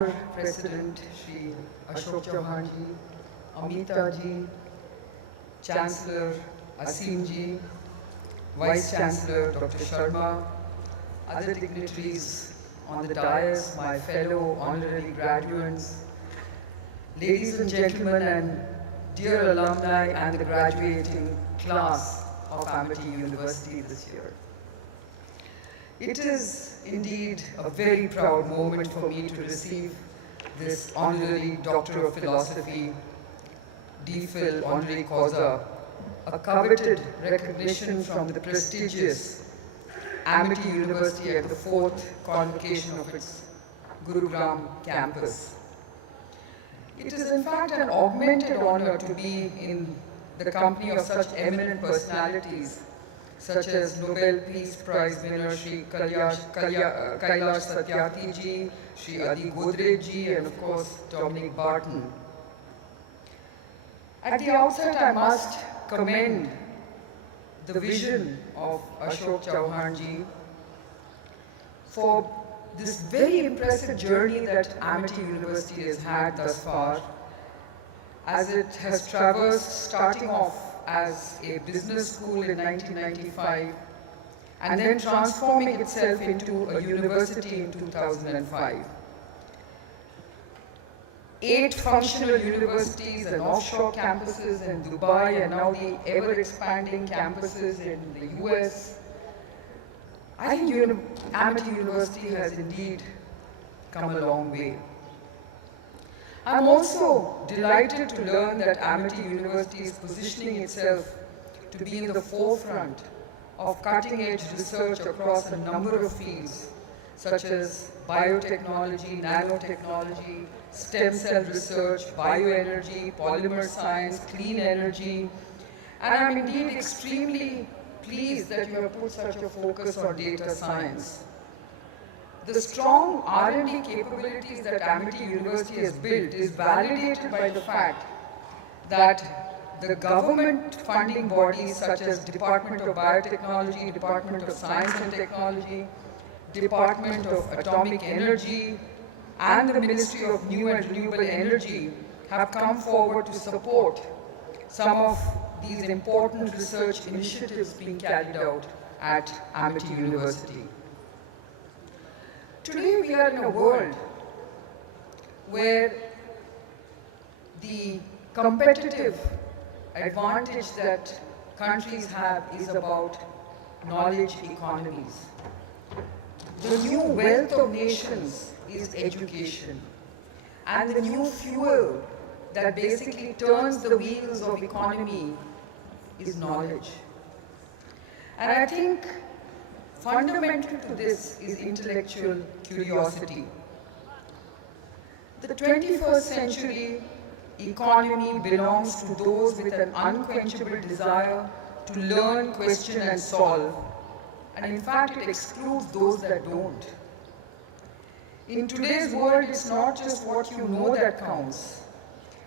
President Shri Ashok Chauhan ji, Amita ji, Chancellor Asim ji, Vice Chancellor Dr. Sharma, other dignitaries on the dais, my fellow honorary graduates, ladies and gentlemen and dear alumni and the graduating class of Amity University this year. It is indeed a very proud moment for me to receive this honorary Doctor of Philosophy, DPhil honorary causa, a coveted recognition from the prestigious Amity University at the fourth convocation of its Gurugram campus. It is in fact an augmented honor to be in the company of such eminent personalities such as Nobel Peace Prize winner Shri Kailash Satyarthi ji, Shri Adi Godrej ji, and of course Dominic Barton. At the outset, I must commend the vision of Ashok Chauhan ji for this very impressive journey that Amity University has had thus far, as it has traversed starting off as a business school in 1995 and then transforming itself into a university in 2005. 8 functional universities and offshore campuses in Dubai and now the ever-expanding campuses in the US. I think Amity University has indeed come a long way. I'm also delighted to learn that Amity University is positioning itself to be in the forefront of cutting-edge research across a number of fields, such as biotechnology, nanotechnology, stem cell research, bioenergy, polymer science, clean energy. And I'm indeed extremely pleased that you have put such a focus on data science. The strong R&D capabilities that Amity University has built is validated by the fact that the government funding bodies such as Department of Biotechnology, Department of Science and Technology, Department of Atomic Energy, and the Ministry of New and Renewable Energy have come forward to support some of these important research initiatives being carried out at Amity University. Today we are in a world where the competitive advantage that countries have is about knowledge economies. The new wealth of nations is education, and the new fuel that basically turns the wheels of economy is knowledge. And I think fundamental to this is intellectual curiosity. The 21st century economy belongs to those with an unquenchable desire to learn, question and solve. And in fact, it excludes those that don't. In today's world, it's not just what you know that counts.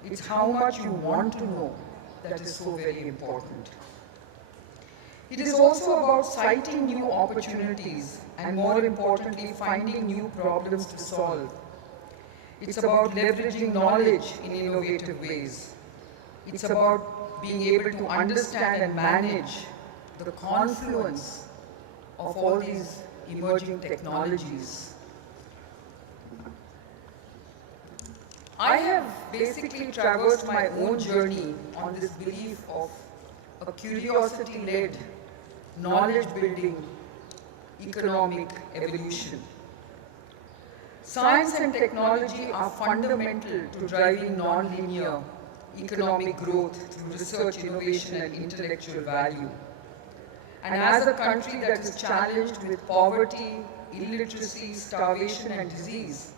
It's how much you want to know that is so very important. It is also about citing new opportunities and, more importantly, finding new problems to solve. It's about leveraging knowledge in innovative ways. It's about being able to understand and manage the confluence of all these emerging technologies. I have basically traversed my own journey on this belief of a curiosity-led, knowledge-building, economic evolution. Science and technology are fundamental to driving non-linear economic growth through research, innovation, and intellectual value. And as a country that is challenged with poverty, illiteracy, starvation, and disease,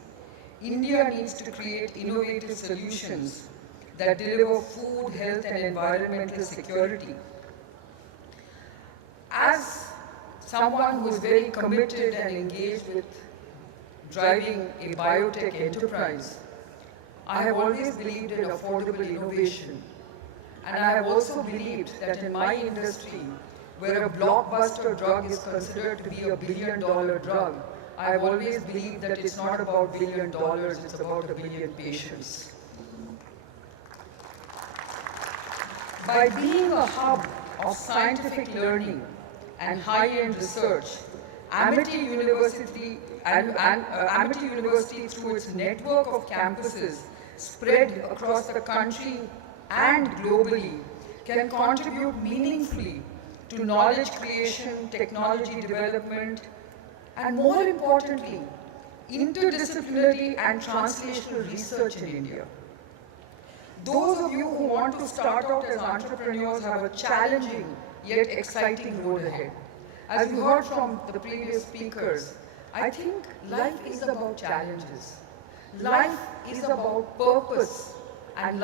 India needs to create innovative solutions that deliver food, health, and environmental security. As someone who is very committed and engaged with driving a biotech enterprise, I have always believed in affordable innovation. And I have also believed that in my industry, where a blockbuster drug is considered to be a billion-dollar drug, I've always believed that it's not about $1 billion, it's about 1 billion patients. By being a hub of scientific learning and high-end research, Amity University through its network of campuses spread across the country and globally can contribute meaningfully to knowledge creation, technology development, and more importantly, interdisciplinary and translational research in India. Those of you who want to start out as entrepreneurs have a challenging yet exciting road ahead. As you heard from the previous speakers, I think life is about challenges. Life is about purpose, and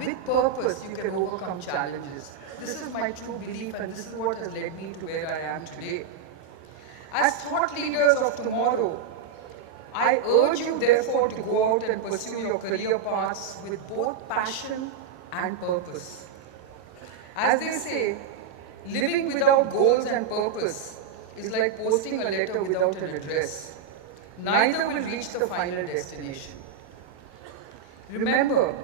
with purpose you can overcome challenges. This is my true belief, and this is what has led me to where I am today. As thought leaders of tomorrow, I urge you therefore to go out and pursue your career paths with both passion and purpose. As they say, living without goals and purpose is like posting a letter without an address. Neither will reach the final destination. Remember,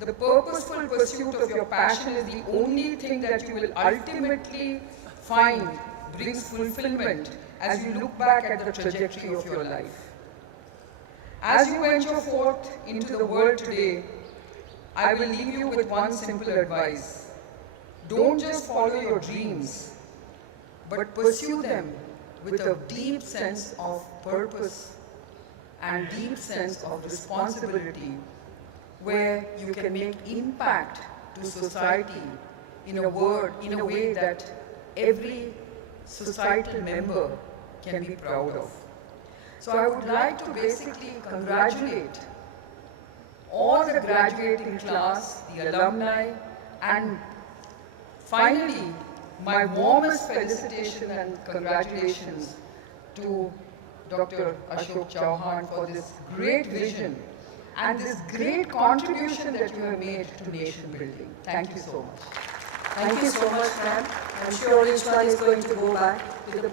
the purposeful pursuit of your passion is the only thing that you will ultimately find brings fulfillment as you look back at the trajectory of your life. As you venture forth into the world today, I will leave you with one simple advice. Don't just follow your dreams, but pursue them with a deep sense of purpose and deep sense of responsibility, where you can make impact to society in a way that every societal member can be proud of. So I would like to basically congratulate all the graduating class, the alumni, and finally, my warmest felicitation and congratulations to Dr. Ashok Chauhan for this great vision and this great contribution that you have made to nation building. Thank you so much. Thank you so much, ma'am. I'm sure each one is going to go back to the